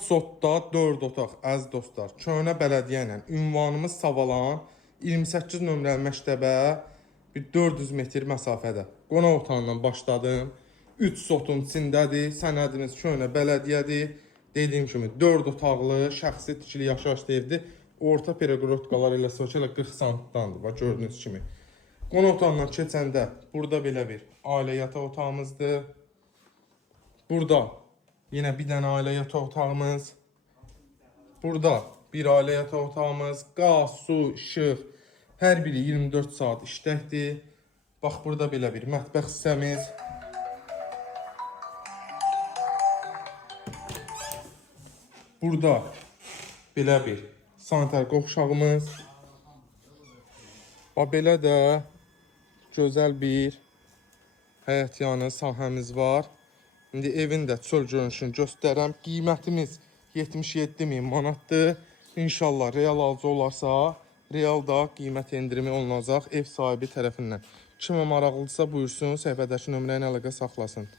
4 sotda 4 otaq əziz dostlar. Köhnə bələdiyyə ilə ünvanımız Savalan 28 nömrəli məktəbə bir 400 metr məsafədə. Qonaq otağından başladım. 3 sotun içindədir. Sənədimiz köhnə bələdiyyədir. Dediyim kimi 4 otaqlı şəxsi tikili yaşayış evdir. Orta pereqrotkalar ilə sökələ 40 santdandır. Bax gördüyünüz kimi. Qonaq otağından keçəndə burada belə bir ailə yataq otağımızdır. Burada yine bir dənə ailə yataq otağımız. Burada bir ailə yataq otağımız. Qaz, su, işıq hər biri 24 saat işləkdir. Bax burada belə bir mətbəx hissəmiz. Burada belə bir sanitar qovşağımız. Bax belə də gözəl bir həyətyanı sahəmiz var. İndi evin də çöl görünüşünü göstərəm. Qiymətimiz 77.000 manatdır. İnşallah real alıcı olarsa, realda qiymət endirimi olunacaq ev sahibi tərəfindən. Kimə maraqlıdırsa buyursun, səhifədəki nömrə ilə əlaqə saxlasın.